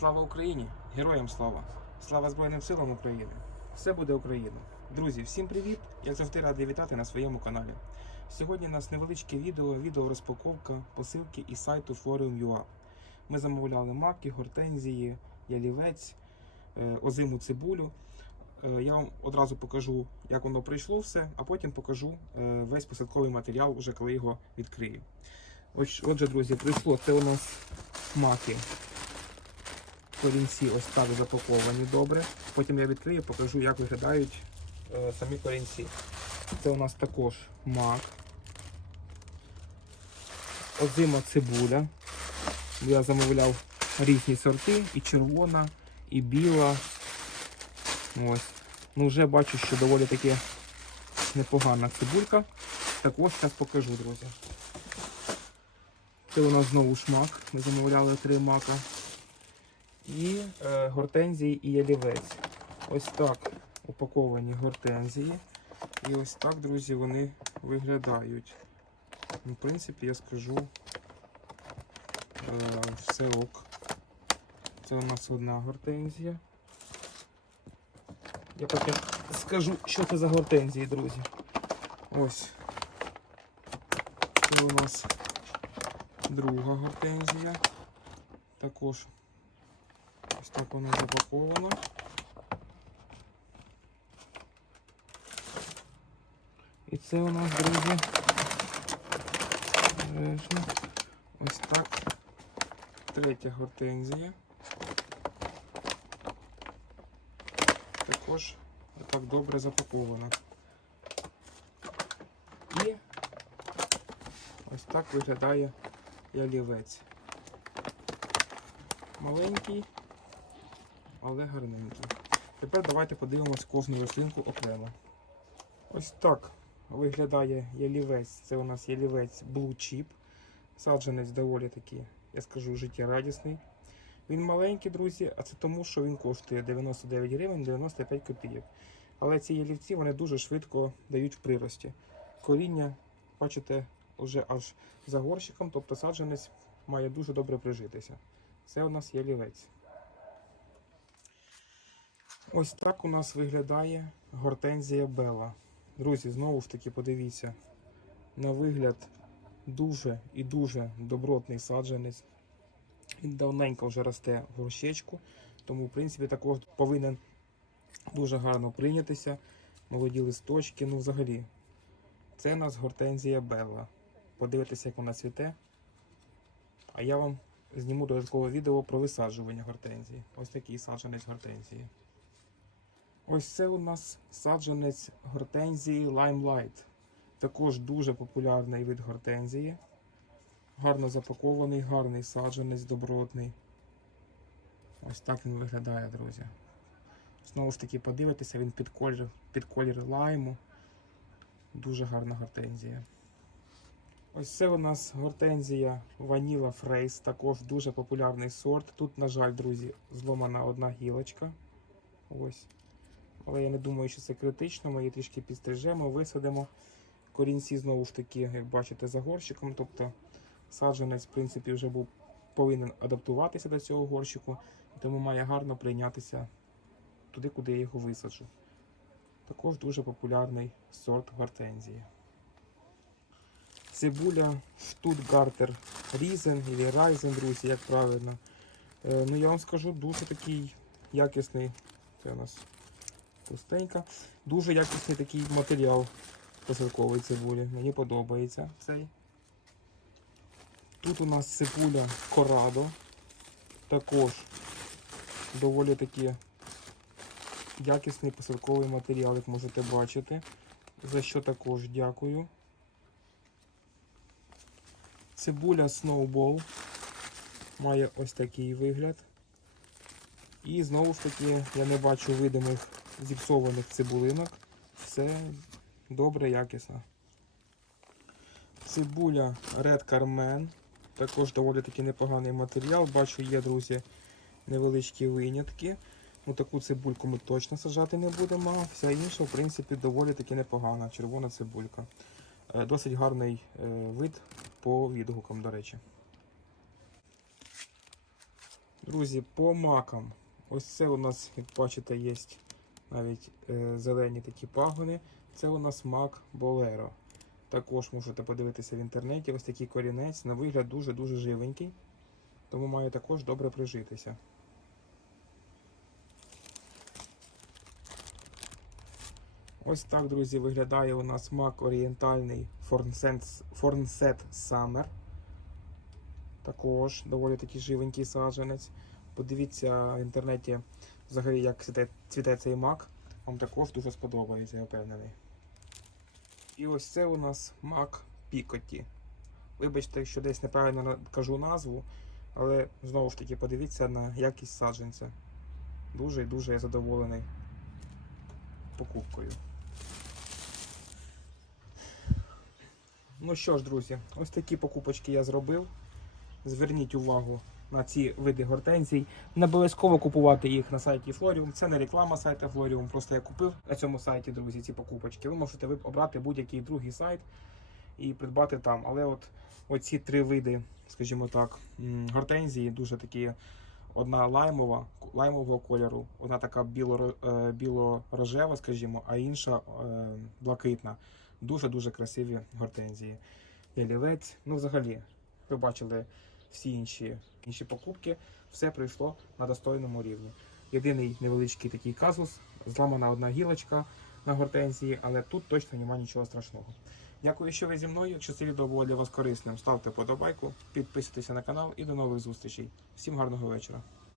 Слава Україні! Героям слава! Слава Збройним силам України! Все буде Україна! Друзі, всім привіт! Я завжди радий вітати на своєму каналі. Сьогодні у нас невеличке відео, відео розпаковка посилки із сайту Forum.ua. Ми замовляли маки, гортензії, ялівець, е, озиму цибулю. Е, Я вам одразу покажу, як воно прийшло все, а потім покажу е, весь посилковий матеріал, уже коли його відкрию. Отже, друзі, прийшло це у нас маки. Корінці ось так запаковані добре. Потім я відкрию, покажу, як виглядають е, самі корінці. Це у нас також мак. Озима цибуля. Я замовляв різні сорти, і червона, і біла. Ось. Ну вже бачу, що доволі таки непогана цибулька. Також зараз покажу, друзі. Це у нас знову шмак. Ми замовляли три мака. І е, гортензії і ялівець. Ось так упаковані гортензії. І ось так, друзі, вони виглядають. Ну, в принципі, я скажу е, все ок. Це у нас одна гортензія. Я потім скажу, що це за гортензії, друзі. Ось. Це у нас друга гортензія. Також ось так вона запакована. І це у нас, друзі, ось так. Третя гортензія. Також так добре запакована. І ось так виглядає ялівець. Маленький, але гарненький. Тепер давайте подивимось кожну рослинку окремо. Ось так виглядає ялівець. Це у нас ялівець Blue Chip. Саджанець доволі такий, я скажу, життєрадісний. Він маленький, друзі, а це тому, що він коштує 99 гривень 95 копійок. Але ці ялівці вони дуже швидко дають в прирості. Коріння, бачите, вже аж за горщиком, тобто саджанець має дуже добре прижитися. Це у нас ялівець. Ось так у нас виглядає гортензія Бела. Друзі, знову ж таки, подивіться, на вигляд дуже і дуже добротний саджанець. Він давненько вже росте в горщечку, тому, в принципі, також повинен дуже гарно прийнятися. Молоді листочки, ну взагалі. Це у нас гортензія Белла. Подивитися, як вона цвіте. А я вам зніму додаткове відео про висаджування гортензії. Ось такий саджанець гортензії. Ось це у нас саджанець гортензії Limelight. Також дуже популярний вид гортензії. Гарно запакований, гарний саджанець, добротний. Ось так він виглядає, друзі. Знову ж таки, подивитися, він під колір, під колір лайму. Дуже гарна гортензія. Ось це у нас гортензія Vanilla Phrase, також дуже популярний сорт. Тут, на жаль, друзі, зломана одна гілочка. Ось. Але я не думаю, що це критично. Ми її трішки підстрижемо, висадимо. Корінці знову ж таки, як бачите, за горщиком. Тобто саджанець, в принципі, вже був повинен адаптуватися до цього горщику, тому має гарно прийнятися туди, куди я його висаджу. Також дуже популярний сорт гортензії. Цибуля Штутгартер Різен або Райзен, друзі, як правильно. Е, ну я вам скажу, дуже такий якісний. Це у нас пустенька. Дуже якісний такий матеріал посилкової цибулі. Мені подобається цей. Тут у нас цибуля Корадо. Також доволі таки якісний посилковий матеріал, як можете бачити. За що також дякую. Цибуля Snowball має ось такий вигляд. І знову ж таки я не бачу видимих зіпсованих цибулинок. Все добре, якісно. Цибуля Red Carmen. Також доволі таки непоганий матеріал. Бачу, є, друзі, невеличкі винятки. Ну, таку цибульку ми точно сажати не будемо. Вся інша, в принципі, доволі таки непогана. Червона цибулька. Е, Досить гарний е, вид по відгукам, до речі. Друзі, по макам. Ось це у нас, як бачите, є навіть е, зелені такі пагони. Це у нас мак Болеро. Також можете подивитися в інтернеті. Ось такий корінець. На вигляд дуже-дуже живенький. Тому має також добре прижитися. Ось так, друзі, виглядає у нас мак орієнтальний Fornsет Summer. Також доволі такий живенький саджанець. Подивіться в інтернеті взагалі, як цвіте, цвіте цей мак. Вам також дуже сподобається, я впевнений. І ось це у нас мак Пікоті. Вибачте, що десь неправильно кажу назву, але знову ж таки подивіться на якість саджанця. Дуже і дуже я задоволений покупкою. Ну що ж, друзі, ось такі покупочки я зробив. Зверніть увагу на ці види гортензій. Не обов'язково купувати їх на сайті Florium. Це не реклама сайту Florium. Просто я купив на цьому сайті, друзі, ці покупочки. Ви можете обрати будь-який другий сайт і придбати там. Але от оці три види, скажімо так, гортензії дуже такі. Одна лаймова, лаймового кольору, одна така е, біло-рожева, скажімо, а інша е, блакитна. Дуже-дуже красиві гортензії. Ялівець. Ну, взагалі, ви бачили всі інші, інші покупки, все пройшло на достойному рівні. Єдиний невеличкий такий казус, зламана одна гілочка на гортензії, але тут точно немає нічого страшного. Дякую, що ви зі мною. Якщо це відео було для вас корисним, ставте подобайку, підписуйтесь на канал і до нових зустрічей. Всім гарного вечора.